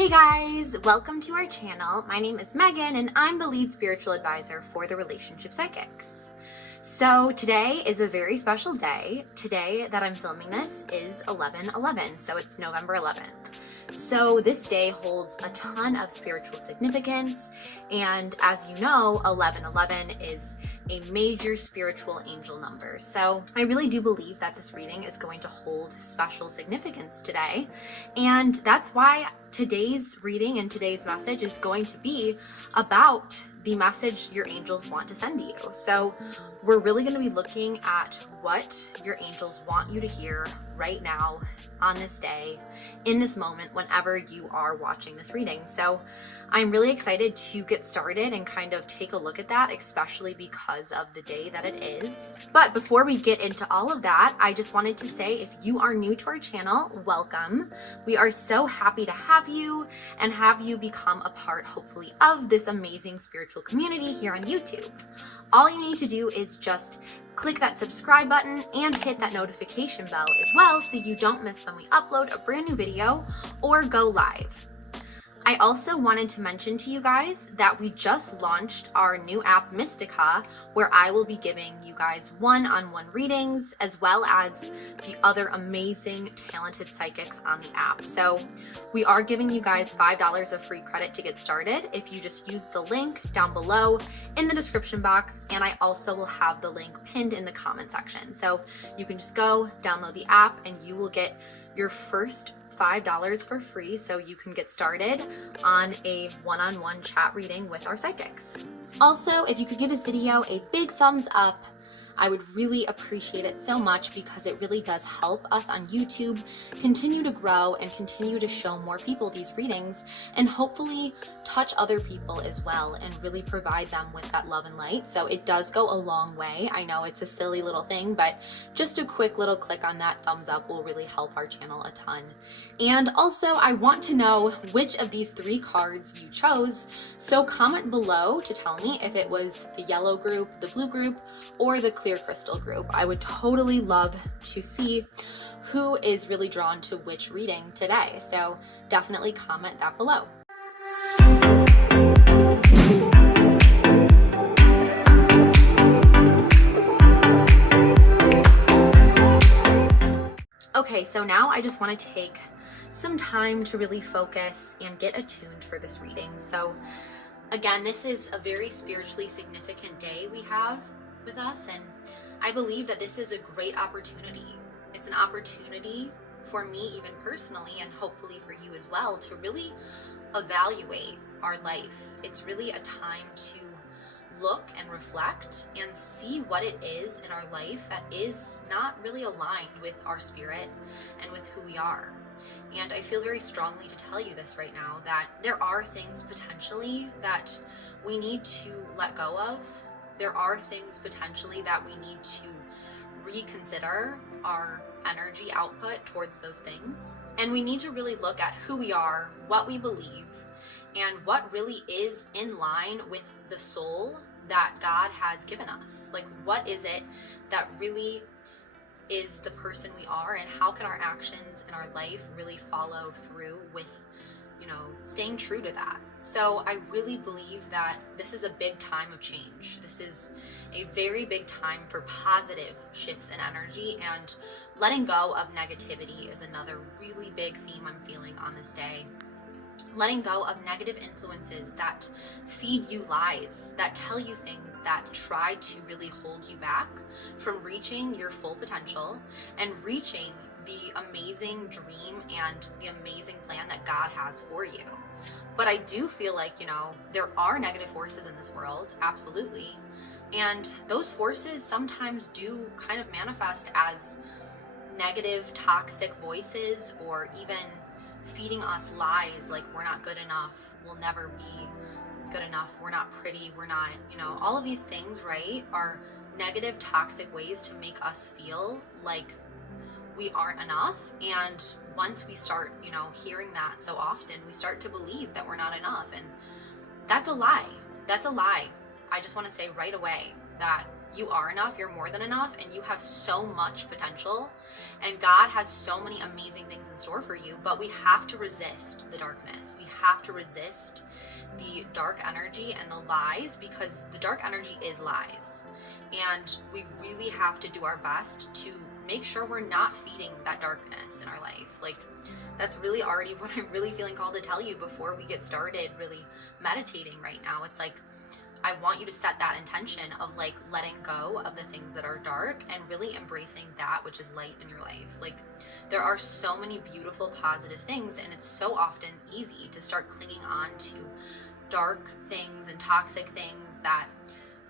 Hey guys, welcome to our channel. My name is Megan and I'm the lead spiritual advisor for the Relationship Psychics. So today is a very special day. Today that I'm filming this is 11/11, so it's November 11th. So this day holds a ton of spiritual significance, and as you know, 11/11 is a major spiritual angel number. So I really do believe that this reading is going to hold special significance today, and that's why today's reading and today's message is going to be about the message your angels want to send to you. So we're really going to be looking at what your angels want you to hear right now on this day, in this moment, whenever you are watching this reading. So I'm really excited to get started and kind of take a look at that, especially because of the day that it is. But before we get into all of that, I just wanted to say, if you are new to our channel, welcome. We are so happy to have you and have you become a part, hopefully, of this amazing spiritual community here on YouTube. All you need to do is just click that subscribe button and hit that notification bell as well so you don't miss when we upload a brand new video or go live. I also wanted to mention to you guys that we just launched our new app Mystica, where I will be giving you guys one-on-one readings as well as the other amazing talented psychics on the app. So we are giving you guys $5 of free credit to get started if you just use the link down below in the description box, and I also will have the link pinned in the comment section. So you can just go download the app and you will get your first $5 for free, so you can get started on a one-on-one chat reading with our psychics. Also, if you could give this video a big thumbs up, I would really appreciate it so much, because it really does help us on YouTube continue to grow and continue to show more people these readings, and hopefully touch other people as well and really provide them with that love and light. So it does go a long way. I know it's a silly little thing, but just a quick little click on that thumbs up will really help our channel a ton. And also, I want to know which of these 3 cards you chose, so comment below to tell me if it was the yellow group, the blue group, or the clear crystal group. I would totally love to see who is really drawn to which reading today. So definitely comment that below. Okay, so now I just want to take some time to really focus and get attuned for this reading. So again, this is a very spiritually significant day we have with us, and I believe that this is a great opportunity. It's an opportunity for me, even personally, and hopefully for you as well, to really evaluate our life. It's really a time to look and reflect and see what it is in our life that is not really aligned with our spirit and with who we are. And I feel very strongly to tell you this right now, that there are things potentially that we need to let go of. There are things potentially that we need to reconsider our energy output towards those things. And we need to really look at who we are, what we believe, and what really is in line with the soul that God has given us. Like, what is it that really is the person we are, and how can our actions in our life really follow through with, staying true to that. So I really believe that this is a big time of change. This is a very big time for positive shifts in energy, and letting go of negativity is another really big theme I'm feeling on this day. Letting go of negative influences that feed you lies, that tell you things that try to really hold you back from reaching your full potential and reaching the amazing dream and the amazing plan that God has for you. But I do feel like, there are negative forces in this world, absolutely. And those forces sometimes do kind of manifest as negative, toxic voices, or even feeding us lies like we're not good enough, we'll never be good enough, we're not pretty, we're not, all of these things, right, are negative, toxic ways to make us feel like we aren't enough. And once we start, hearing that so often, we start to believe that we're not enough. And that's a lie. That's a lie. I just want to say right away that You are enough, you're more than enough, and you have so much potential. And God has so many amazing things in store for you, but we have to resist the darkness. We have to resist the dark energy and the lies, because the dark energy is lies. And we really have to do our best to make sure we're not feeding that darkness in our life. Like, that's really already what I'm really feeling called to tell you before we get started really meditating right now. It's like, I want you to set that intention of like letting go of the things that are dark and really embracing that which is light in your life. Like, there are so many beautiful, positive things, and it's so often easy to start clinging on to dark things and toxic things that,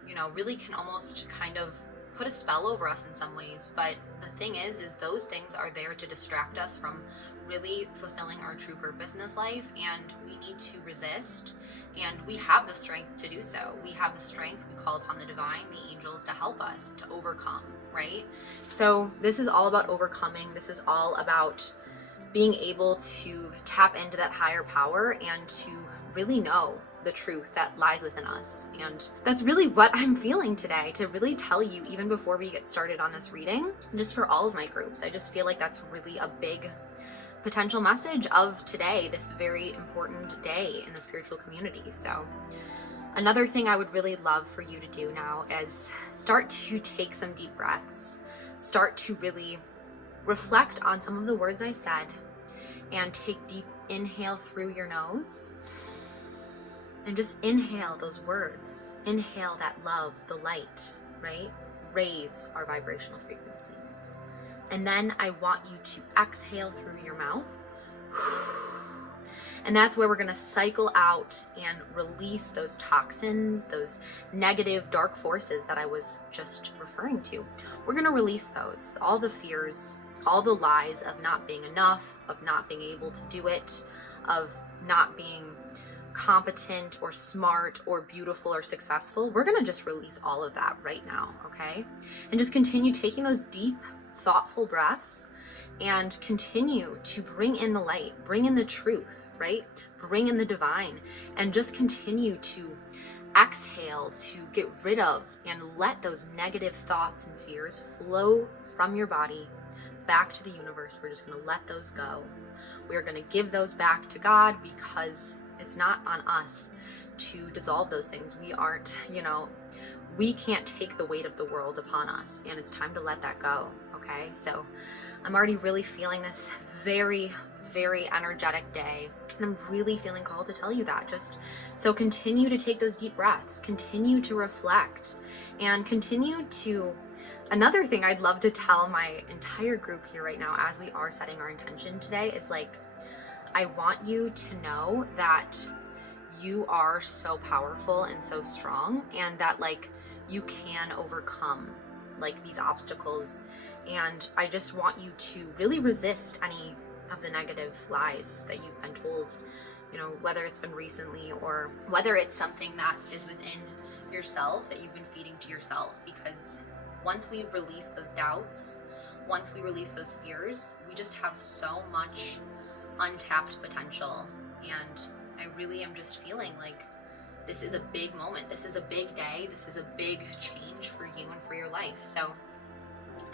you know, really can almost kind of put a spell over us in some ways. But the thing is those things are there to distract us from really fulfilling our true purpose in this life, and we need to resist, and we have the strength to do so. We have the strength. We call upon the divine, the angels, to help us to overcome, right? So this is all about overcoming. This is all about being able to tap into that higher power and to really know the truth that lies within us. And that's really what I'm feeling today, to really tell you, even before we get started on this reading, just for all of my groups. I just feel like that's really a big potential message of today, this very important day in the spiritual community. So another thing I would really love for you to do now is start to take some deep breaths, start to really reflect on some of the words I said, and take deep inhale through your nose, and just inhale those words, inhale that love, the light, right? Raise our vibrational frequencies. And then I want you to exhale through your mouth. And that's where we're gonna cycle out and release those toxins, those negative dark forces that I was just referring to. We're gonna release those, all the fears, all the lies of not being enough, of not being able to do it, of not being competent or smart or beautiful or successful. We're gonna just release all of that right now, okay? And just continue taking those deep, thoughtful breaths and continue to bring in the light, bring in the truth, right? Bring in the divine, and just continue to exhale, to get rid of and let those negative thoughts and fears flow from your body back to the universe. We're just going to let those go. We're going to give those back to God, because it's not on us to dissolve those things. We aren't, we can't take the weight of the world upon us, and it's time to let that go. Okay, so I'm already really feeling this very, very energetic day, and I'm really feeling called to tell you that. Just so continue to take those deep breaths, continue to reflect, and continue to. Another thing I'd love to tell my entire group here right now, as we are setting our intention today, is like, I want you to know that you are so powerful and so strong, and that like you can overcome like these obstacles. And I just want you to really resist any of the negative lies that you've been told, whether it's been recently or whether it's something that is within yourself that you've been feeding to yourself. Because once we release those doubts, once we release those fears, we just have so much untapped potential. And I really am just feeling like this is a big moment. This is a big day. This is a big change for you and for your life. So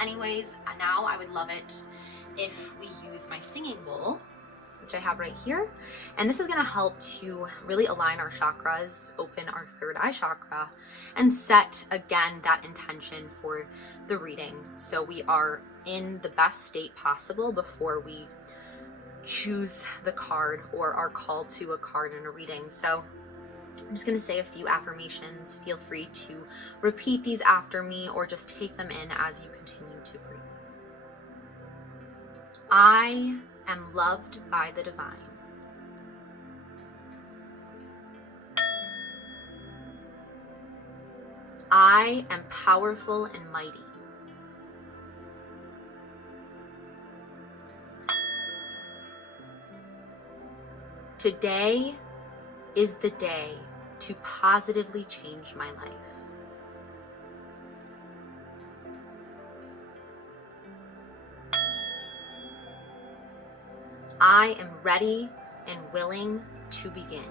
anyways, now I would love it if we use my singing bowl, which I have right here. And this is going to help to really align our chakras, open our third eye chakra, and set again that intention for the reading. So we are in the best state possible before we choose the card or are called to a card in a reading. So I'm just going to say a few affirmations. Feel free to repeat these after me or just take them in as you continue to breathe. I am loved by the divine. I am powerful and mighty. Today is the day to positively change my life. I am ready and willing to begin.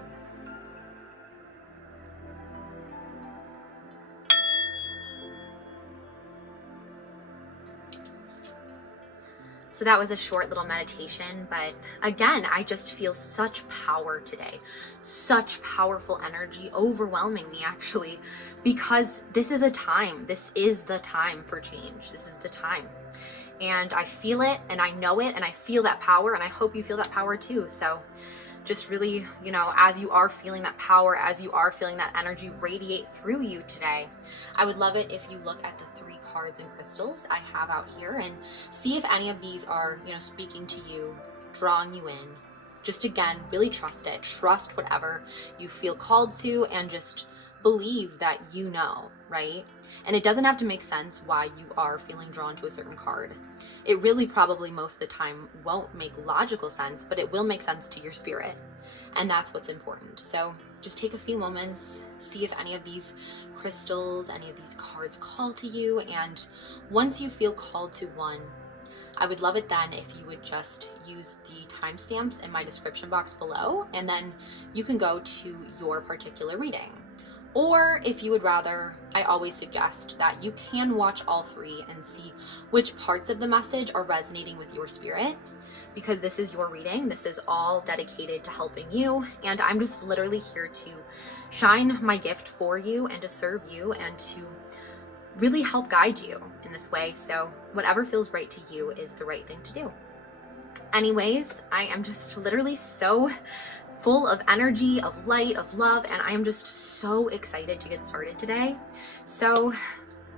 So that was a short little meditation, but again, I just feel such power today, such powerful energy, overwhelming me actually, because this is the time for change. This is the time. And I feel it and I know it and I feel that power, and I hope you feel that power too. So just really, as you are feeling that power, as you are feeling that energy radiate through you today, I would love it if you look at the 3 cards and crystals I have out here and see if any of these are, speaking to you, drawing you in. Just again, really trust it. Trust whatever you feel called to, and just believe that right? And it doesn't have to make sense why you are feeling drawn to a certain card. It really probably most of the time won't make logical sense, but it will make sense to your spirit. And that's what's important. So just take a few moments, see if any of these crystals, any of these cards call to you. And once you feel called to one, I would love it then if you would just use the timestamps in my description box below, and then you can go to your particular reading. Or if you would rather, I always suggest that you can watch all 3 and see which parts of the message are resonating with your spirit, because this is your reading. This is all dedicated to helping you, and I'm just literally here to shine my gift for you and to serve you and to really help guide you in this way. So whatever feels right to you is the right thing to do. Anyways, I am just literally so full of energy, of light, of love, and I am just so excited to get started today. So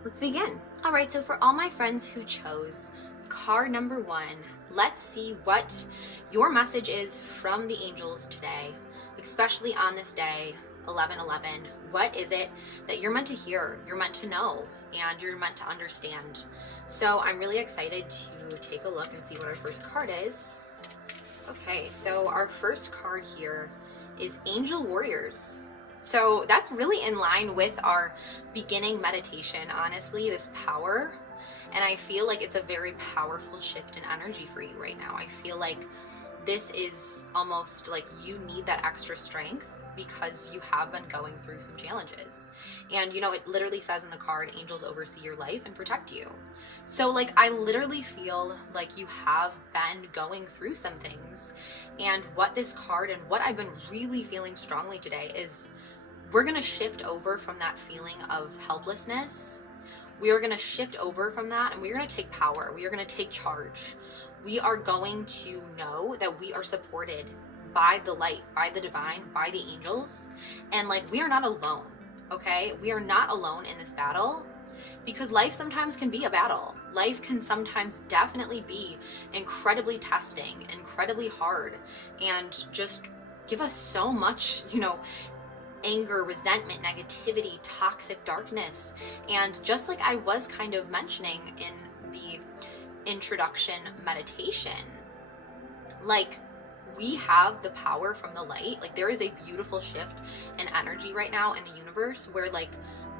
let's begin. All right, so for all my friends who chose card number 1, let's see what your message is from the angels today, especially on this day, 11/11. What is it that you're meant to hear, you're meant to know, and you're meant to understand? So I'm really excited to take a look and see what our first card is. Okay, so our first card here is Angel Warriors. So that's really in line with our beginning meditation, honestly, this power. And I feel like it's a very powerful shift in energy for you right now. I feel like this is almost like you need that extra strength because you have been going through some challenges. And it literally says in the card, angels oversee your life and protect you. So like, I literally feel like you have been going through some things. And what this card and what I've been really feeling strongly today is we're gonna shift over from that feeling of helplessness. We are gonna shift over from that, and we're gonna take power. We are gonna take charge. We are going to know that we are supported by the light, by the divine, by the angels. And like, we are not alone, okay? We are not alone in this battle, because life sometimes can be a battle. Life can sometimes definitely be incredibly testing, incredibly hard, and just give us so much, anger, resentment, negativity, toxic darkness. And just like I was kind of mentioning in the introduction meditation, like, we have the power from the light. Like, there is a beautiful shift in energy right now in the universe where like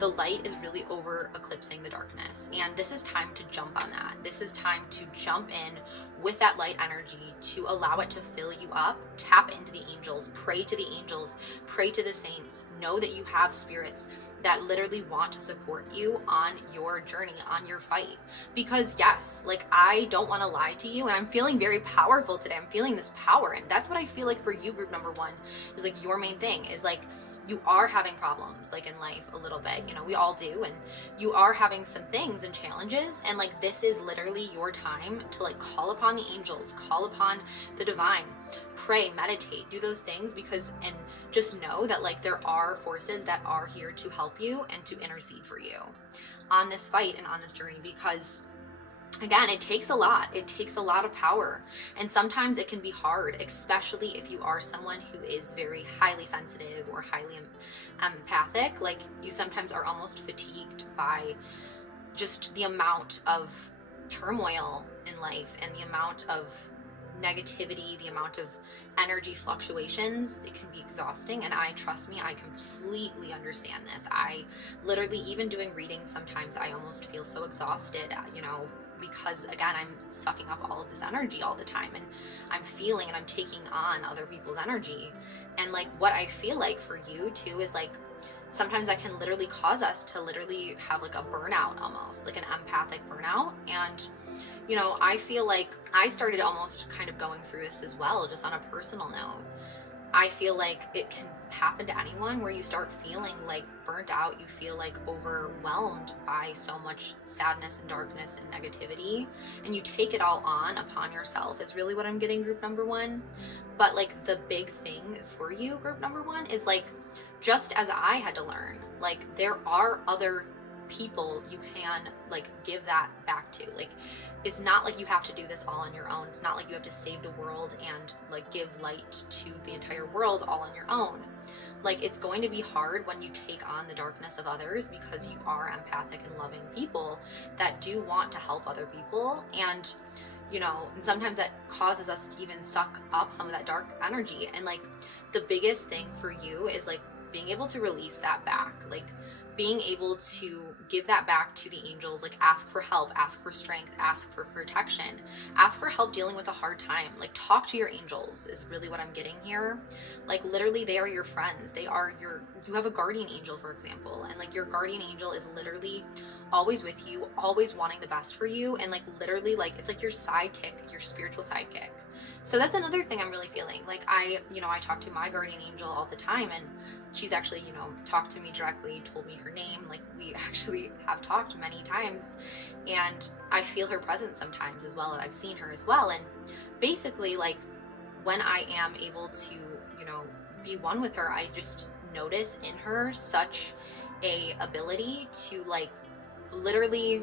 the light is really over eclipsing the darkness. And this is time to jump on that. This is time to jump in with that light energy, to allow it to fill you up. Tap into the angels, pray to the angels, pray to the saints. Know that you have spirits that literally want to support you on your journey, on your fight. Because yes, like, I don't want to lie to you, and I'm feeling very powerful today. I'm feeling this power, and that's what I feel like for you, group number 1, is like your main thing is like, you are having problems like in life a little bit, we all do, and you are having some things and challenges, and like, this is literally your time to like call upon the angels, call upon the divine, pray, meditate, do those things, because, and just know that like, there are forces that are here to help you and to intercede for you on this fight and on this journey. Because again, it takes a lot. It takes a lot of power. And sometimes it can be hard, especially if you are someone who is very highly sensitive or highly empathic. Like, you sometimes are almost fatigued by just the amount of turmoil in life and the amount of negativity, the amount of energy fluctuations. It can be exhausting, and trust me, I completely understand this. I literally, even doing readings, sometimes I almost feel so exhausted, because again, I'm sucking up all of this energy all the time, and I'm feeling and I'm taking on other people's energy. And like, what I feel like for you too is like, sometimes that can literally cause us to literally have like a burnout, almost like an empathic burnout. And you know, I feel like I started almost kind of going through this as well, just on a personal note. I feel like it can happen to anyone where you start feeling like burnt out, you feel like overwhelmed by so much sadness and darkness and negativity, and you take it all on upon yourself, is really what I'm getting, group number one. But like the big thing for you, group number one, is like, just as I had to learn, like there are other people you can like give that back to. Like, it's not like you have to do this all on your own. It's not like you have to save the world and like give light to the entire world all on your own. Like, it's going to be hard when you take on the darkness of others, because you are empathic and loving people that do want to help other people. And you know, and sometimes that causes us to even suck up some of that dark energy. And like the biggest thing for you is like being able to release that back, like being able to give that back to the angels, like ask for help, ask for strength, ask for protection, ask for help dealing with a hard time. Like, talk to your angels is really what I'm getting here. Like, literally, they are your friends. They are you have a guardian angel, for example, and like your guardian angel is literally always with you, always wanting the best for you, and like literally, like it's like your sidekick, your spiritual sidekick. So that's another thing I'm really feeling. Like, I talk to my guardian angel all the time, and she's actually, talked to me directly, told me her name. Like, we actually have talked many times, and I feel her presence sometimes as well, and I've seen her as well. And basically, like, when I am able to, be one with her, I just notice in her such a ability to, like, literally,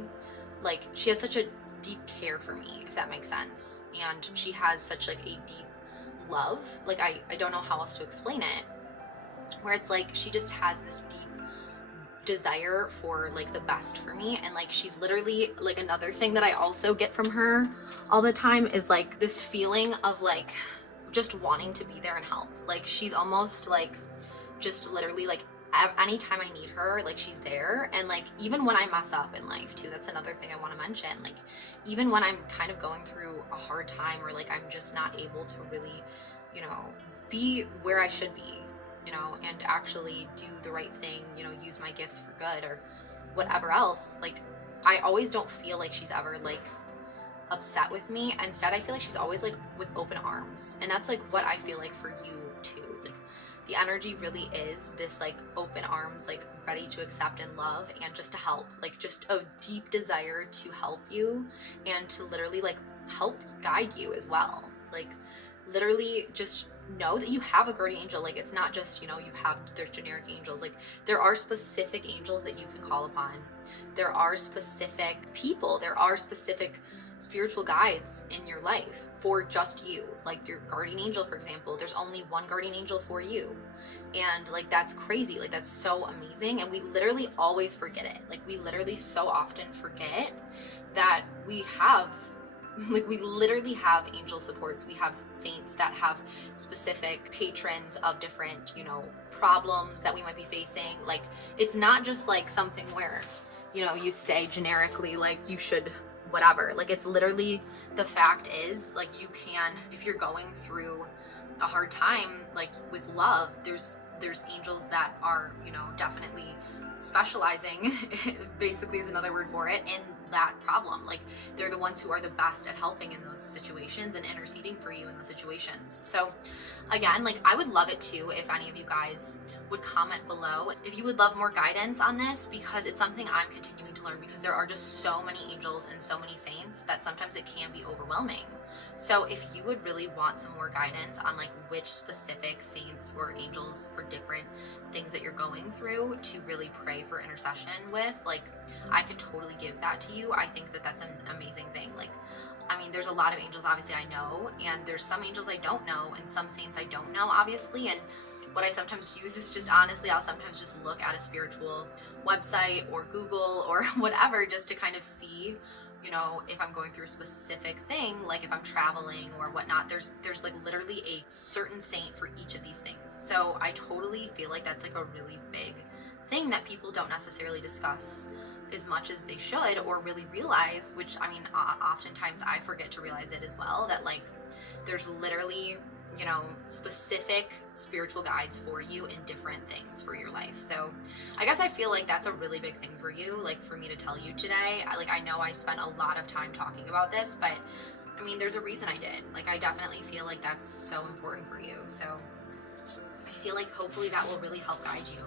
like, she has such a deep care for me, if that makes sense. And she has such like a deep love. Like, I don't know how else to explain it, where it's like she just has this deep desire for like the best for me. And like, she's literally like, another thing that I also get from her all the time is like this feeling of like just wanting to be there and help. Like, she's almost like just literally like anytime I need her, like, she's there. And like, even when I mess up in life too, that's another thing I want to mention. Like, even when I'm kind of going through a hard time, or like I'm just not able to really, be where I should be, and actually do the right thing, use my gifts for good or whatever else, like, I always don't feel like she's ever like upset with me. Instead, I feel like she's always like with open arms. And that's like what I feel like for you too. Like, the energy really is this like open arms, like ready to accept and love and just to help, like just a deep desire to help you and to literally like help guide you as well. Like, literally just know that you have a guardian angel. Like, it's not just, you have their generic angels. Like, there are specific angels that you can call upon. There are specific people, there are specific spiritual guides in your life for just you. Like, your guardian angel, for example, there's only one guardian angel for you. And like, that's crazy. Like, that's so amazing. And we literally always forget it. Like, we literally so often forget that we have, like, we literally have angel supports. We have saints that have specific patrons of different, problems that we might be facing. Like, it's not just like something where, you say generically, like, you should whatever. Like, it's literally, the fact is, like, you can, if you're going through a hard time, like, with love, there's angels that are, definitely specializing, basically is another word for it, in that problem. Like, they're the ones who are the best at helping in those situations and interceding for you in those situations. So again, like, I would love it too if any of you guys would comment below if you would love more guidance on this, because it's something I'm continuing to learn, because there are just so many angels and so many saints that sometimes it can be overwhelming. So if you would really want some more guidance on like which specific saints or angels for different things that you're going through to really pray for intercession with, like, I can totally give that to you. I think that that's an amazing thing. Like, I mean, there's a lot of angels obviously I know, and there's some angels I don't know, and some saints I don't know, obviously. And what I sometimes use is just, honestly, I'll sometimes just look at a spiritual website or Google or whatever, just to kind of see, if I'm going through a specific thing, like if I'm traveling or whatnot. There's like literally a certain saint for each of these things. So I totally feel like that's like a really big thing that people don't necessarily discuss as much as they should, or really realize, which, I mean, oftentimes I forget to realize it as well, that like there's literally, specific spiritual guides for you in different things for your life. So I guess I feel like that's a really big thing for you, like for me to tell you today. I know I spent a lot of time talking about this, but I mean, there's a reason I did. Like, I definitely feel like that's so important for you. So I feel like hopefully that will really help guide you.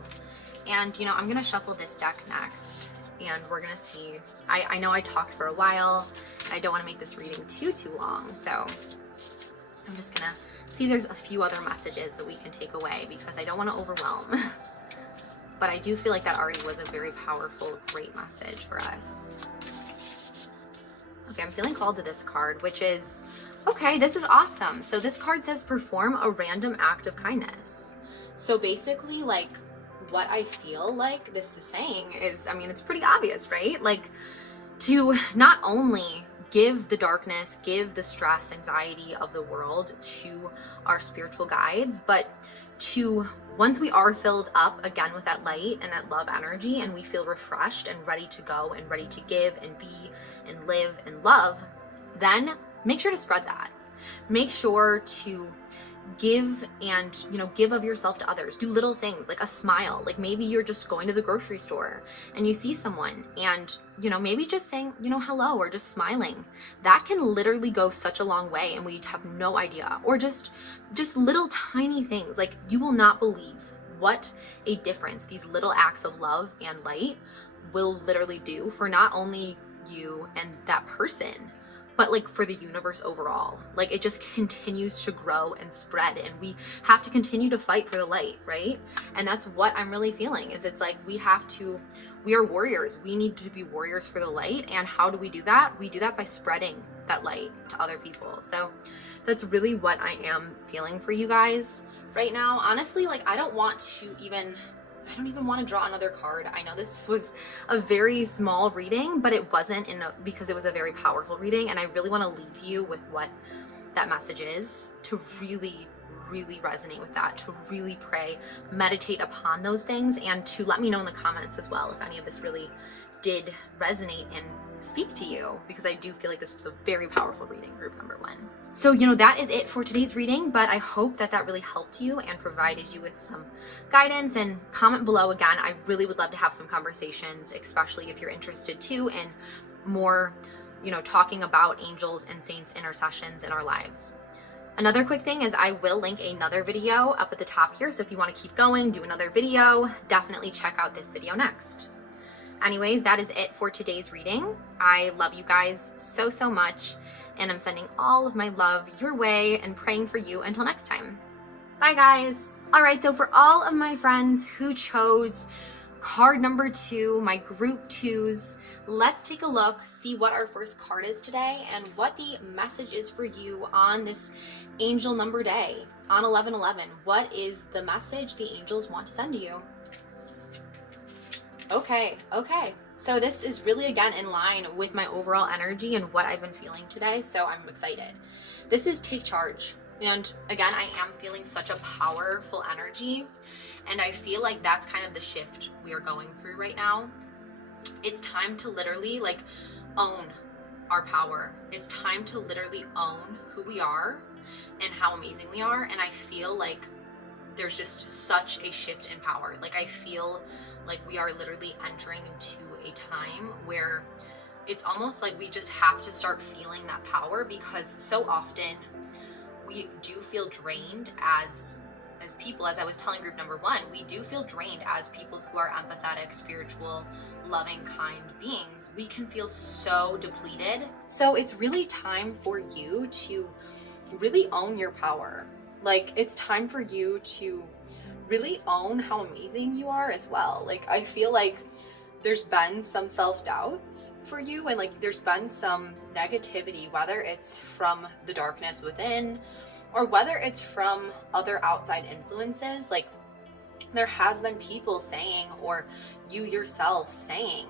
And, I'm going to shuffle this deck next, and we're going to see. I know I talked for a while, and I don't want to make this reading too long. So I'm just going to see if there's a few other messages that we can take away, because I don't want to overwhelm. But I do feel like that already was a very powerful, great message for us. Okay, I'm feeling called to this card, which is, okay, this is awesome. So this card says perform a random act of kindness. So basically, like, what I feel like this is saying is, I mean, it's pretty obvious, right? Like, to not only give the darkness, give the stress, anxiety of the world to our spiritual guides, but to, once we are filled up again with that light and that love energy, and we feel refreshed and ready to go and ready to give and be and live and love, then make sure to spread that. Make sure to give and, give of yourself to others. Do little things like a smile. Like, maybe you're just going to the grocery store and you see someone and, maybe just saying, hello, or just smiling. That can literally go such a long way, and we have no idea. Or just little tiny things. Like, you will not believe what a difference these little acts of love and light will literally do for not only you and that person, but like for the universe overall. Like, it just continues to grow and spread, and we have to continue to fight for the light, right? And that's what I'm really feeling, is it's like we are warriors. We need to be warriors for the light. And how do we do that? We do that by spreading that light to other people. So that's really what I am feeling for you guys right now. Honestly, like, I don't even want to draw another card. I know this was a very small reading, but it wasn't because it was a very powerful reading, and I really want to leave you with what that message is, to really resonate with that, to really pray, meditate upon those things, and to let me know in the comments as well if any of this really did resonate and speak to you, because I do feel like this was a very powerful reading, group number 1. So, that is it for today's reading, but I hope that really helped you and provided you with some guidance. And comment below again. I really would love to have some conversations, especially if you're interested too in more, talking about angels and saints intercessions in our lives. Another quick thing is I will link another video up at the top here. So if you want to keep going, do another video, definitely check out this video next. Anyways, that is it for today's reading. I love you guys so much, and I'm sending all of my love your way and praying for you until next time. Bye, guys. All right, so for all of my friends who chose card number 2, my group 2s, let's take a look, see what our first card is today and what the message is for you on this angel number day, on 11/11. What is the message the angels want to send to you? Okay. So this is really, again, in line with my overall energy and what I've been feeling today, so I'm excited. This is take charge. And again, I am feeling such a powerful energy, and I feel like that's kind of the shift we are going through right now. It's time to literally own our power. It's time to literally own who we are and how amazing we are. And I feel like there's just such a shift in power. Like, I feel like we are literally entering into a time where it's almost like we just have to start feeling that power, because so often we do feel drained as people. As I was telling group number 1, we do feel drained as people who are empathetic, spiritual, loving, kind beings. We can feel so depleted. So it's really time for you to really own your power. Like, it's time for you to really own how amazing you are as well. Like, I feel like there's been some self-doubts for you, and there's been some negativity, whether it's from the darkness within or whether it's from other outside influences. Like, there has been people saying, or you yourself saying,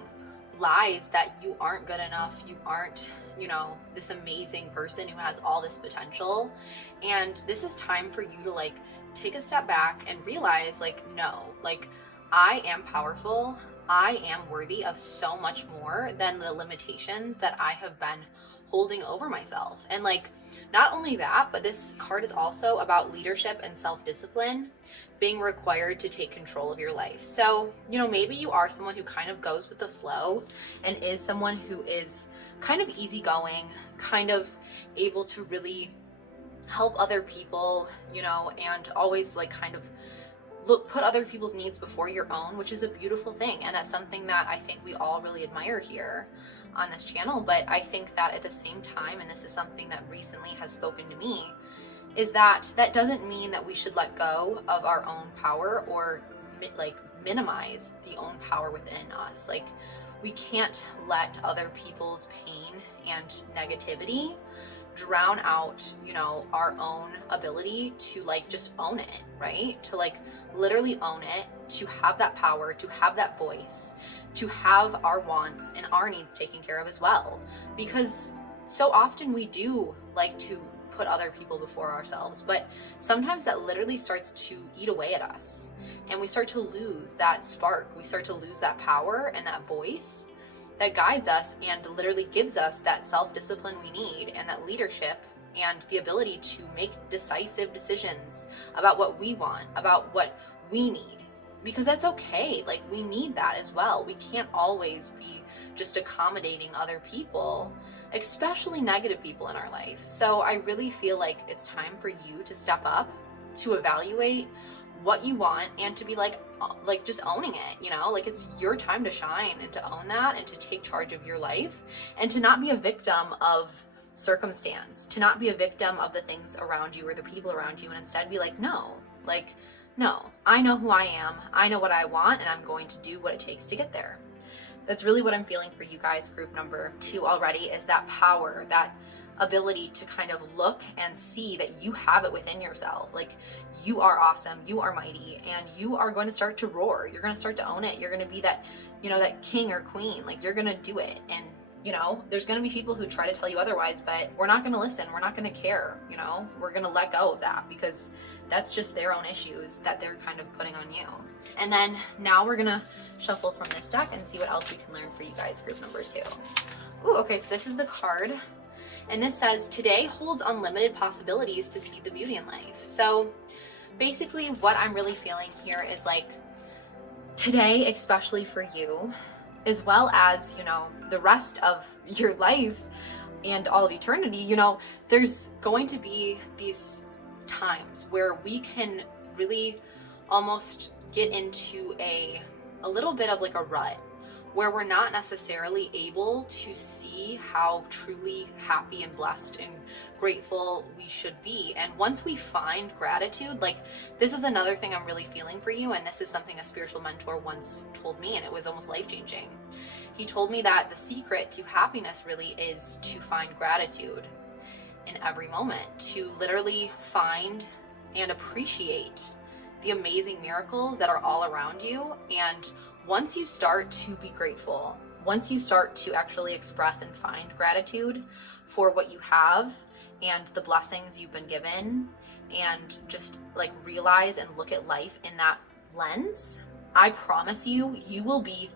lies that you aren't good enough, you aren't, this amazing person who has all this potential. And this is time for you to take a step back and realize, no, I am powerful. I am worthy of so much more than the limitations that I have been holding over myself. And like, not only that, but this card is also about leadership and self-discipline being required to take control of your life. So, you know, maybe you are someone who kind of goes with the flow and is someone who is kind of easygoing, kind of able to really help other people, you know, and always like kind of put other people's needs before your own, which is a beautiful thing. And that's something that I think we all really admire here on this channel. But I think that at the same time, and this is something that recently has spoken to me, is that doesn't mean that we should let go of our own power or like minimize the own power within us. Like, we can't let other people's pain and negativity drown out, you know, our own ability to like just own it, right? To like literally own it, to have that power, to have that voice, to have our wants and our needs taken care of as well. Because so often we do like to put other people before ourselves, but sometimes that literally starts to eat away at us, and we start to lose that spark. We start to lose that power and that voice that guides us and literally gives us that self-discipline we need, and that leadership and the ability to make decisive decisions about what we want, about what we need, because that's okay. Like, we need that as well. We can't always be just accommodating other people, especially negative people in our life. So I really feel like it's time for you to step up, to evaluate what you want, and to be like just owning it, you know, like it's your time to shine and to own that and to take charge of your life, and to not be a victim of circumstance, to not be a victim of the things around you or the people around you, and instead be like, no, I know who I am, I know what I want, and I'm going to do what it takes to get there. That's really what I'm feeling for you guys. Group number 2 already is that power, that ability to kind of look and see that you have it within yourself. Like, you are awesome, you are mighty, and you are going to start to roar. You're going to start to own it. You're going to be that, you know, that king or queen. Like, you're going to do it. And, you know, there's going to be people who try to tell you otherwise, but we're not going to listen. We're not going to care. You know, we're going to let go of that, because that's just their own issues that they're kind of putting on you. And then now we're going to shuffle from this deck and see what else we can learn for you guys, group number 2. Ooh, okay, so this is the card. And this says, today holds unlimited possibilities to see the beauty in life. So basically what I'm really feeling here is like, today, especially for you, as well as, you know, the rest of your life and all of eternity, you know, there's going to be these times where we can really almost get into a little bit of like a rut, where we're not necessarily able to see how truly happy and blessed and grateful we should be. And once we find gratitude, like, this is another thing I'm really feeling for you, and this is something a spiritual mentor once told me, and it was almost life-changing. He told me that the secret to happiness really is to find gratitude in every moment, to literally find and appreciate the amazing miracles that are all around you. And once you start to be grateful, once you start to actually express and find gratitude for what you have and the blessings you've been given, and just like realize and look at life in that lens, I promise you, you will be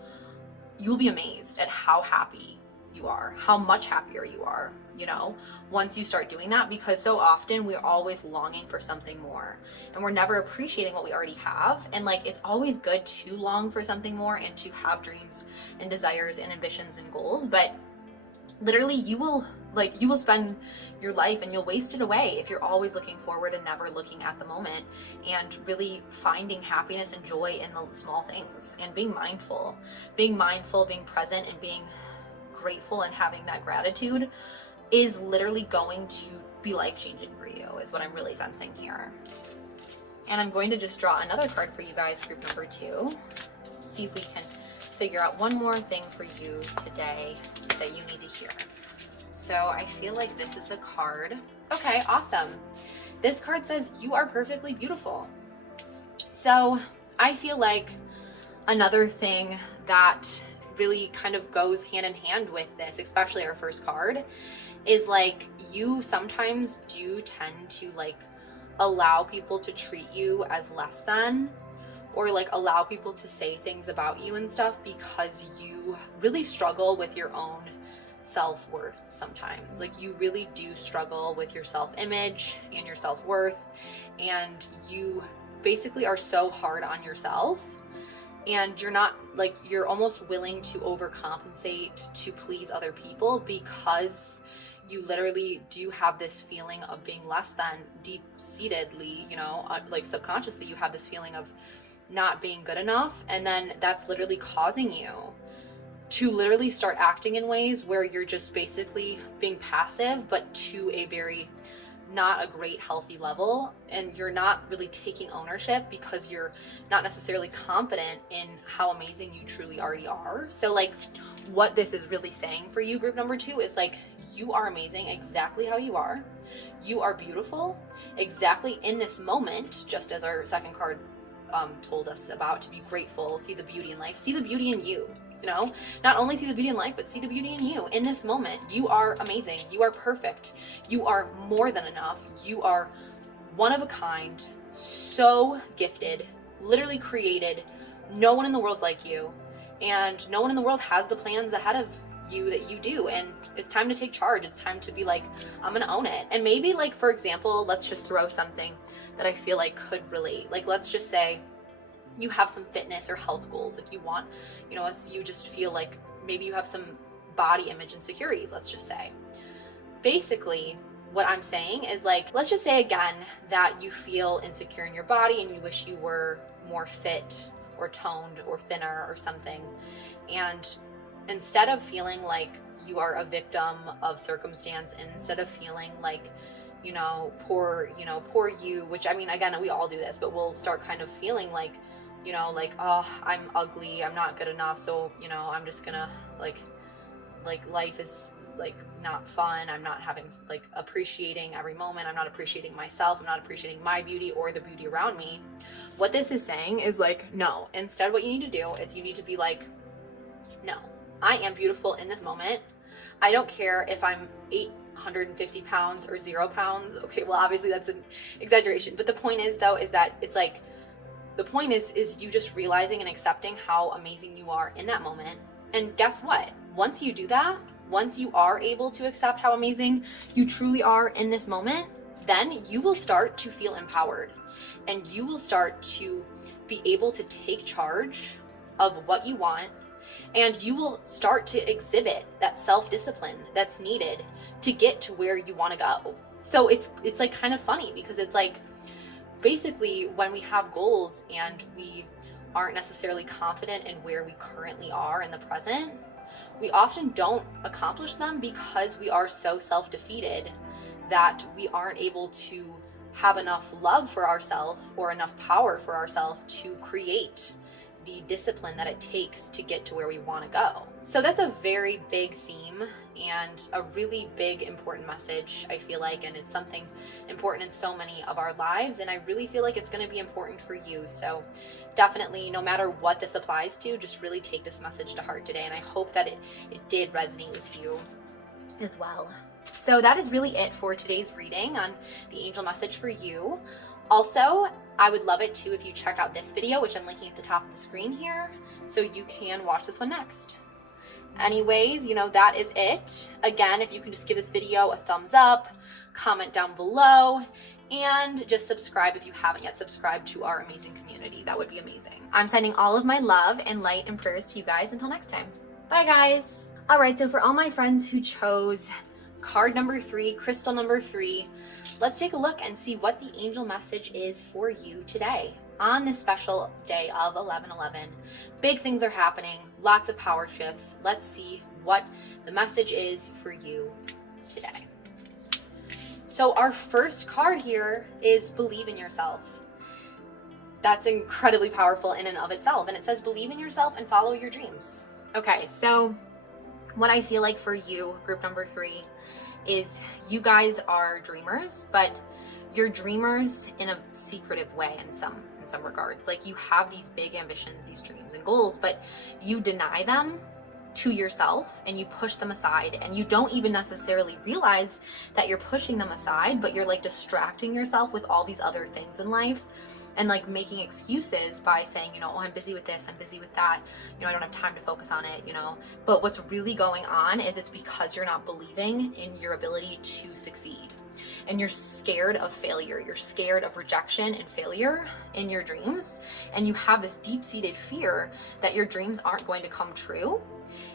amazed at how happy you are, how much happier you are, you know, once you start doing that. Because so often we're always longing for something more, and we're never appreciating what we already have. And like, it's always good to long for something more and to have dreams and desires and ambitions and goals, but literally you will spend your life and you'll waste it away if you're always looking forward and never looking at the moment, and really finding happiness and joy in the small things, and being mindful, being present, and being grateful, and having that gratitude is literally going to be life-changing for you, is what I'm really sensing here. And I'm going to just draw another card for you guys, group number 2. See if we can figure out one more thing for you today that you need to hear. So I feel like this is the card. Okay, awesome. This card says, you are perfectly beautiful. So I feel like another thing that really kind of goes hand in hand with this, especially our first card, is like, you sometimes do tend to like allow people to treat you as less than, or like allow people to say things about you and stuff, because you really struggle with your own self-worth sometimes. Like, you really do struggle with your self-image and your self-worth, and you basically are so hard on yourself, and you're not, like, you're almost willing to overcompensate to please other people because you literally do have this feeling of being less than. Deep-seatedly, you know, like subconsciously, you have this feeling of not being good enough, and then that's literally causing you to literally start acting in ways where you're just basically being passive, but to a very not a great healthy level, and you're not really taking ownership because you're not necessarily confident in how amazing you truly already are. So like, what this is really saying for you, group number 2, is like, you are amazing exactly how you are. You are beautiful exactly in this moment, just as our second card told us about, to be grateful, see the beauty in life, see the beauty in you. You know, not only see the beauty in life, but see the beauty in you in this moment. You are amazing. You are perfect. You are more than enough. You are one of a kind, so gifted, literally created. No one in the world's like you, and no one in the world has the plans ahead of you that you do. And it's time to take charge. It's time to be like, I'm gonna own it. And maybe, like, for example, let's just throw something that I feel like could relate. Like, let's just say you have some fitness or health goals. Like, you want, you know, you just feel like maybe you have some body image insecurities, let's just say. Basically, what I'm saying is, like, let's just say again that you feel insecure in your body and you wish you were more fit or toned or thinner or something. And instead of feeling like you are a victim of circumstance, and instead of feeling like, poor you, which, I mean, again, we all do this, but we'll start kind of feeling like, like, oh, I'm ugly, I'm not good enough, so, I'm just gonna, like life is, like, not fun, I'm not having, like, appreciating every moment, I'm not appreciating myself, I'm not appreciating my beauty or the beauty around me. What this is saying is, like, no, instead what you need to do is you need to be like, no, I am beautiful in this moment. I don't care if I'm 850 pounds or 0 pounds. Okay, well, obviously that's an exaggeration, but the point is, though, is that it's like, the point is you just realizing and accepting how amazing you are in that moment. And guess what? Once you do that, once you are able to accept how amazing you truly are in this moment, then you will start to feel empowered, and you will start to be able to take charge of what you want, and you will start to exhibit that self-discipline that's needed to get to where you want to go. So it's like kind of funny, because it's like, basically, when we have goals and we aren't necessarily confident in where we currently are in the present, we often don't accomplish them because we are so self-defeated that we aren't able to have enough love for ourselves or enough power for ourselves to create the discipline that it takes to get to where we want to go. So that's a very big theme and a really big important message, I feel like, and it's something important in so many of our lives, and I really feel like it's going to be important for you. So definitely, no matter what this applies to, just really take this message to heart today, and I hope that it did resonate with you as well. So that is really it for today's reading on the angel message for you. Also, I would love it too if you check out this video, which I'm linking at the top of the screen here, so you can watch this one next. Anyways, that is it. Again, if you can just give this video a thumbs up, comment down below, and just subscribe if you haven't yet subscribed to our amazing community. That would be amazing. I'm sending all of my love and light and prayers to you guys until next time. Bye, guys. All right, so for all my friends who chose card number 3, crystal number 3, let's take a look and see what the angel message is for you today on this special day of 11/11. Big things are happening, lots of power shifts. Let's see what the message is for you today. So our first card here is believe in yourself. That's incredibly powerful in and of itself. And it says believe in yourself and follow your dreams. Okay, so what I feel like for you, group number 3, is you guys are dreamers, but you're dreamers in a secretive way in some regards. Like, you have these big ambitions, these dreams and goals, but you deny them to yourself and you push them aside, and you don't even necessarily realize that you're pushing them aside, but you're like distracting yourself with all these other things in life and like making excuses by saying, you know, oh, I'm busy with this, I'm busy with that, you know, I don't have time to focus on it, you know. But what's really going on is it's because you're not believing in your ability to succeed. And you're scared of failure. You're scared of rejection and failure in your dreams. And you have this deep-seated fear that your dreams aren't going to come true.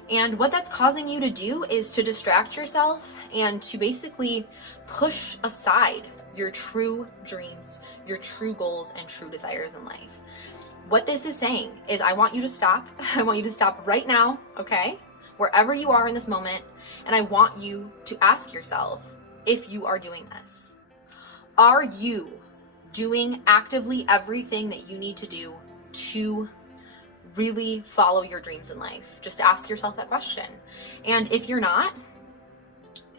And what that's causing you to do is to distract yourself and to basically push aside your true dreams, your true goals, and true desires in life. What this is saying is I want you to stop. I want you to stop right now, okay? Wherever you are in this moment. And I want you to ask yourself, if you are doing this, are you doing actively everything that you need to do to really follow your dreams in life? Just ask yourself that question. And if you're not,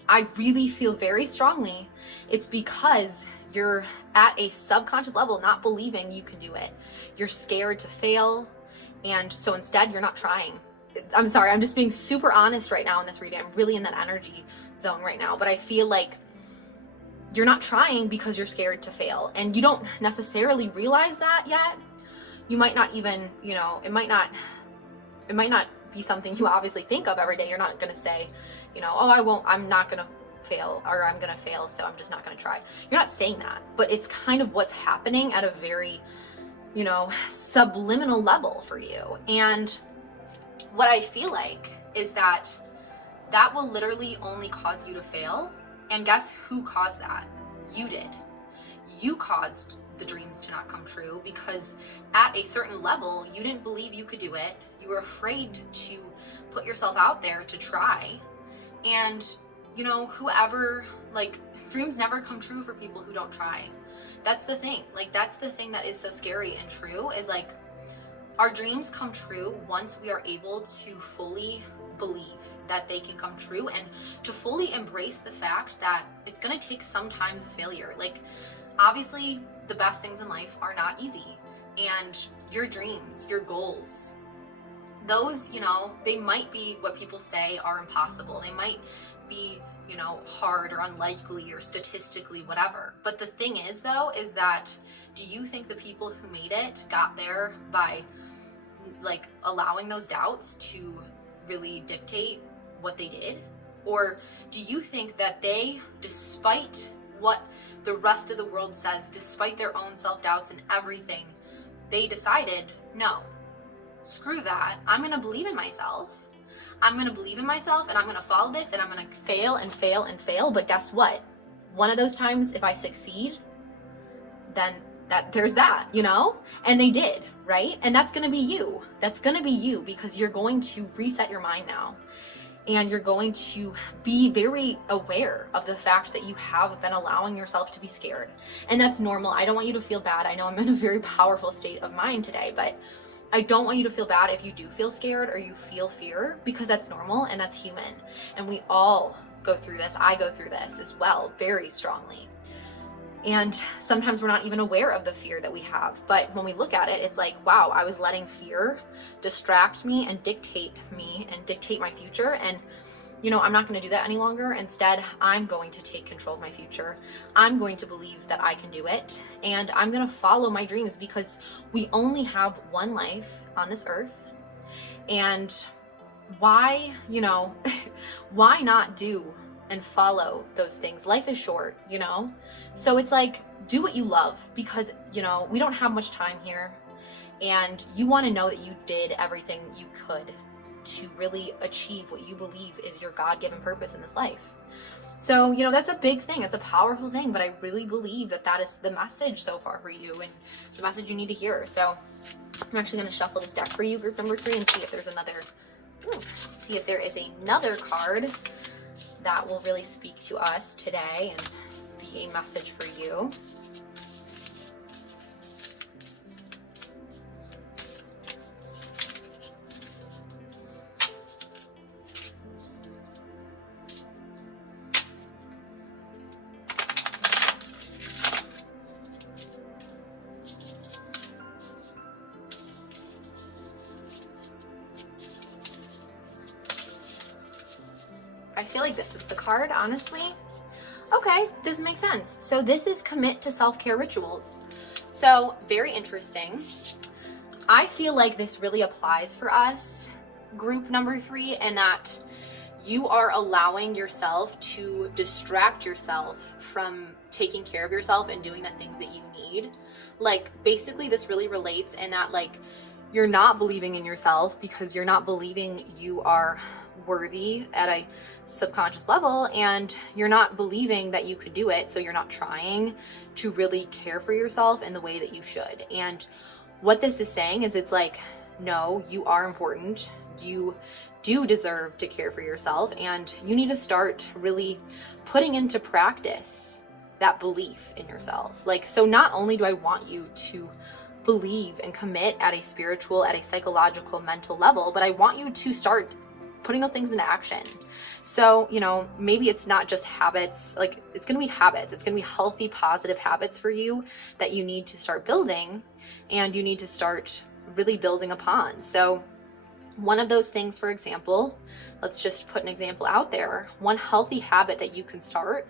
I really feel very strongly it's because you're at a subconscious level not believing you can do it. You're scared to fail, and so instead you're not trying. I'm sorry, I'm just being super honest right now in this reading. I'm really in that energy zone right now, but I feel like you're not trying because you're scared to fail, and you don't necessarily realize that yet. You might not even, you know, it might not be something you obviously think of every day. You're not going to say, you know, oh, I'm not going to fail, or I'm going to fail, so I'm just not going to try. You're not saying that, but it's kind of what's happening at a very, you know, subliminal level for you. And what I feel like is that will literally only cause you to fail. And guess who caused that? You did. You caused the dreams to not come true because at a certain level, you didn't believe you could do it. You were afraid to put yourself out there to try. And, you know, whoever, like, dreams never come true for people who don't try. That's the thing. Like, that's the thing that is so scary and true, is like, our dreams come true once we are able to fully believe that they can come true and to fully embrace the fact that it's going to take sometimes a failure. Like, obviously, the best things in life are not easy. And your dreams, your goals, those, you know, they might be what people say are impossible. They might be, you know, hard or unlikely or statistically whatever. But the thing is, though, is that do you think the people who made it got there by, like, allowing those doubts to really dictate what they did? Or do you think that they, despite what the rest of the world says, despite their own self-doubts and everything, they decided, no, screw that, I'm gonna believe in myself. I'm gonna believe in myself, and I'm gonna follow this, and I'm gonna fail and fail and fail. But guess what? One of those times, if I succeed, then there's that, you know? And they did, right? And that's gonna be you. That's gonna be you, because you're going to reset your mind now. And you're going to be very aware of the fact that you have been allowing yourself to be scared. And that's normal. I don't want you to feel bad. I know I'm in a very powerful state of mind today, but I don't want you to feel bad if you do feel scared or you feel fear, because that's normal and that's human. And we all go through this. I go through this as well, very strongly. And sometimes we're not even aware of the fear that we have. But when we look at it, it's like, wow, I was letting fear distract me and dictate my future. And, you know, I'm not going to do that any longer. Instead, I'm going to take control of my future. I'm going to believe that I can do it. And I'm going to follow my dreams, because we only have one life on this earth. And why, you know, why not do and follow those things? Life is short, you know? So it's like, do what you love, because, you know, we don't have much time here, and you want to know that you did everything you could to really achieve what you believe is your God-given purpose in this life. So, you know, that's a big thing. It's a powerful thing, but I really believe that is the message so far for you, and the message you need to hear. So I'm actually going to shuffle this deck for you, group number 3, and see if there's another card that will really speak to us today and be a message for you. I feel like this is the card, honestly. Okay, this makes sense. So this is commit to self-care rituals. So very interesting. I feel like this really applies for us, group number 3, and that you are allowing yourself to distract yourself from taking care of yourself and doing the things that you need. Like, basically this really relates in that, like, you're not believing in yourself because you're not believing you are worthy at a subconscious level, and you're not believing that you could do it, so you're not trying to really care for yourself in the way that you should. And what this is saying is, it's like, no, you are important. You do deserve to care for yourself, and you need to start really putting into practice that belief in yourself. Like, so not only do I want you to believe and commit at a spiritual, at a psychological, mental level, but I want you to start putting those things into action. So, you know, maybe it's not just habits, like, it's going to be habits. It's going to be healthy, positive habits for you that you need to start building, and you need to start really building upon. So one of those things, for example, let's just put an example out there. One healthy habit that you can start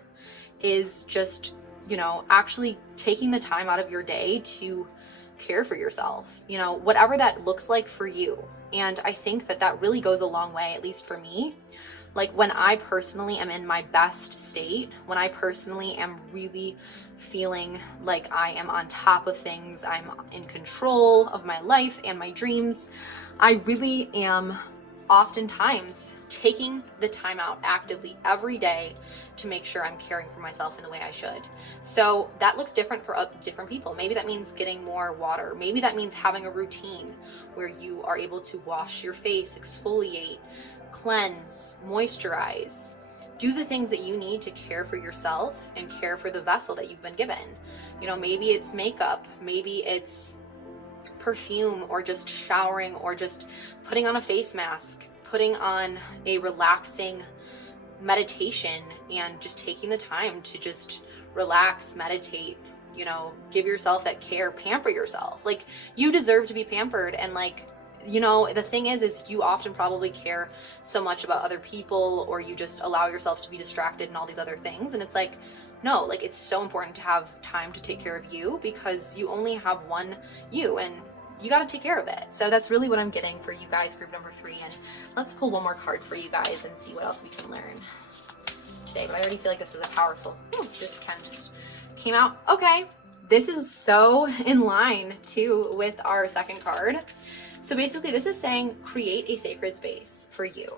is just, you know, actually taking the time out of your day to care for yourself, you know, whatever that looks like for you. And I think that that really goes a long way, at least for me. Like, when I personally am in my best state, when I personally am really feeling like I am on top of things, I'm in control of my life and my dreams, I really am oftentimes taking the time out actively every day to make sure I'm caring for myself in the way I should. So that looks different for different people. Maybe that means getting more water. Maybe that means having a routine where you are able to wash your face, exfoliate, cleanse, moisturize, do the things that you need to care for yourself and care for the vessel that you've been given. You know, maybe it's makeup, maybe it's perfume, or just showering, or just putting on a face mask, putting on a relaxing meditation, and just taking the time to just relax, meditate, you know, give yourself that care, pamper yourself. Like, you deserve to be pampered. And, like, you know, the thing is you often probably care so much about other people, or you just allow yourself to be distracted and all these other things. And it's like, no, like, it's so important to have time to take care of you, because you only have one you, and you got to take care of it. So that's really what I'm getting for you guys, group number 3. And let's pull one more card for you guys and see what else we can learn today. But I already feel like this was a powerful, this kind of just came out. Okay, this is so in line too with our second card. So basically this is saying create a sacred space for you.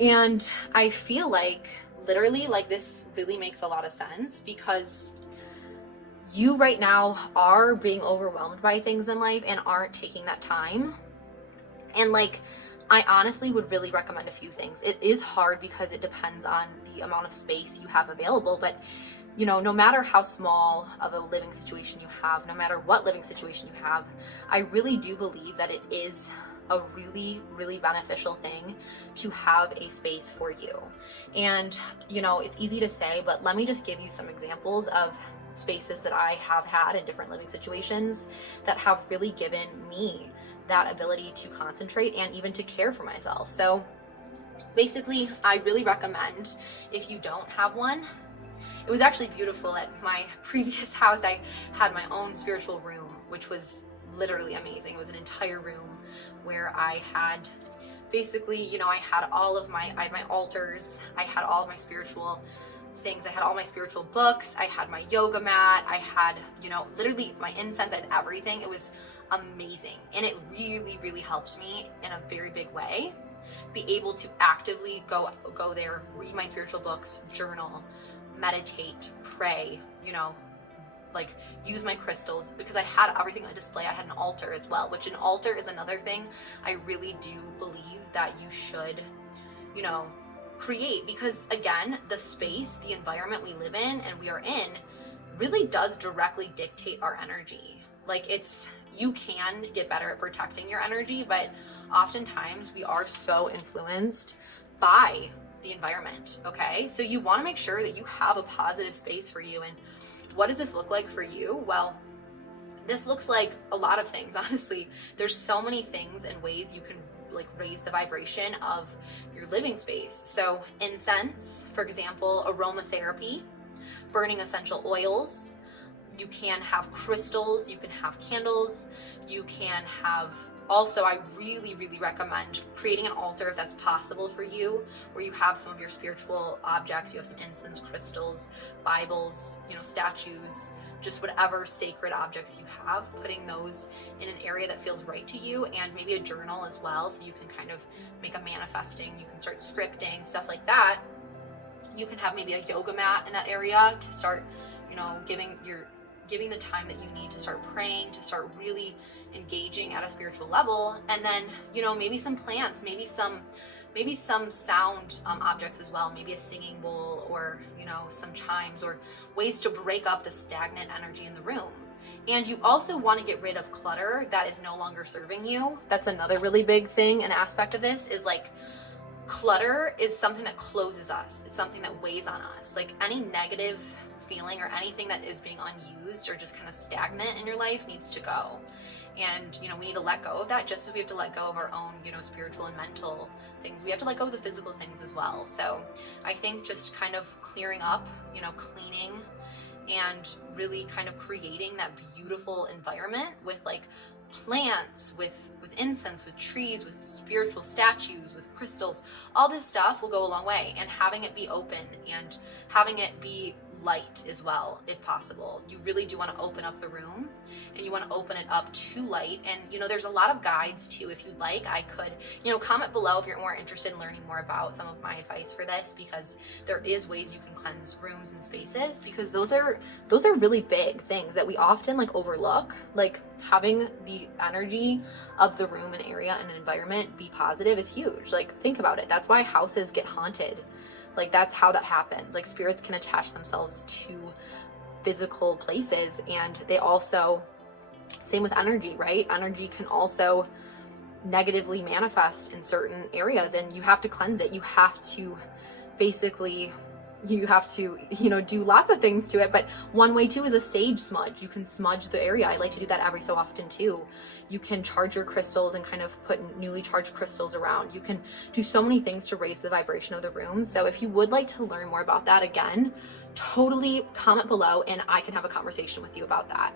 And I feel like literally, like, this really makes a lot of sense, because you right now are being overwhelmed by things in life and aren't taking that time. And, like, I honestly would really recommend a few things. It is hard because it depends on the amount of space you have available, but, you know, no matter how small of a living situation you have, no matter what living situation you have, I really do believe that it is a really, really beneficial thing to have a space for you. And, you know, it's easy to say, but let me just give you some examples of spaces that I have had in different living situations that have really given me that ability to concentrate and even to care for myself. So basically, I really recommend, if you don't have one, it was actually beautiful at my previous house. I had my own spiritual room, which was literally amazing. It was an entire room where I had basically, you know, I had my altars, I had all of my spiritual things, I had all my spiritual books, I had my yoga mat, I had, you know, literally my incense, I had everything. It was amazing. And it really, really helped me in a very big way be able to actively go there, read my spiritual books, journal, meditate, pray, you know, like, use my crystals, because I had everything on display. I had an altar as well, which an altar is another thing I really do believe that you should, you know, create, because again, the space, the environment we live in and we are in really does directly dictate our energy. Like, you can get better at protecting your energy, but oftentimes we are so influenced by the environment. Okay, so you want to make sure that you have a positive space for you. And what does this look like for you? Well, this looks like a lot of things, honestly. There's so many things and ways you can, like, raise the vibration of your living space. So incense, for example, aromatherapy, burning essential oils, You can have crystals, you can have candles, you can have, also I really recommend creating an altar if that's possible for you, where you have some of your spiritual objects, you have some incense, crystals, Bibles, you know, statues, just whatever sacred objects you have, putting those in an area that feels right to you, and maybe a journal as well, so you can kind of make a manifesting, you can start scripting, stuff like that. You can have maybe a yoga mat in that area to start, you know, giving the time that you need to start praying, to start really engaging at a spiritual level. And then, you know, maybe some plants, maybe some sound objects as well, maybe a singing bowl, or, you know, some chimes, or ways to break up the stagnant energy in the room. And you also want to get rid of clutter that is no longer serving you. That's another really big thing and aspect of this, is like, clutter is something that closes us. It's something that weighs on us. Like any negative feeling or anything that is being unused or just kind of stagnant in your life needs to go. And, you know, we need to let go of that, just as we have to let go of our own, you know, spiritual and mental things. We have to let go of the physical things as well. So I think just kind of clearing up, you know, cleaning, and really kind of creating that beautiful environment with like plants, with incense, with trees, with spiritual statues, with crystals, all this stuff will go a long way. And having it be open and having it be light as well, if possible. You really do want to open up the room, and you want to open it up to light. And, you know, there's a lot of guides too. If you'd like, I could, you know, comment below if you're more interested in learning more about some of my advice for this, because there is ways you can cleanse rooms and spaces, because those are really big things that we often like overlook. Like having the energy of the room and area and environment be positive is huge. Like think about it. That's why houses get haunted. Like that's how that happens. Like spirits can attach themselves to physical places, and they also, same with energy, right? Energy can also negatively manifest in certain areas, and you have to cleanse it. You have to basically, you know, do lots of things to it. But one way too is a sage smudge. You can smudge the area. I like to do that every so often too. You can charge your crystals and kind of put newly charged crystals around. You can do so many things to raise the vibration of the room. So if you would like to learn more about that, again, totally comment below and I can have a conversation with you about that.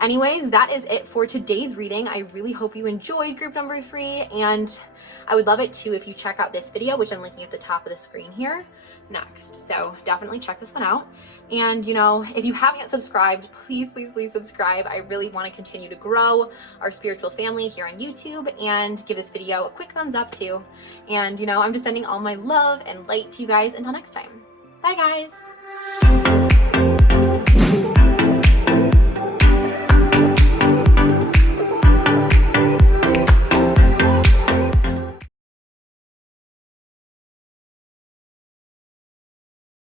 Anyways, that is it for today's reading. I really hope you enjoyed group number 3, and I would love it too if you check out this video, which I'm linking at the top of the screen here next. So definitely check this one out. And, you know, if you haven't yet subscribed, please subscribe. I really want to continue to grow our spiritual family here on YouTube, and give this video a quick thumbs up too. And, you know, I'm just sending all my love and light to you guys. Until next time. Bye guys.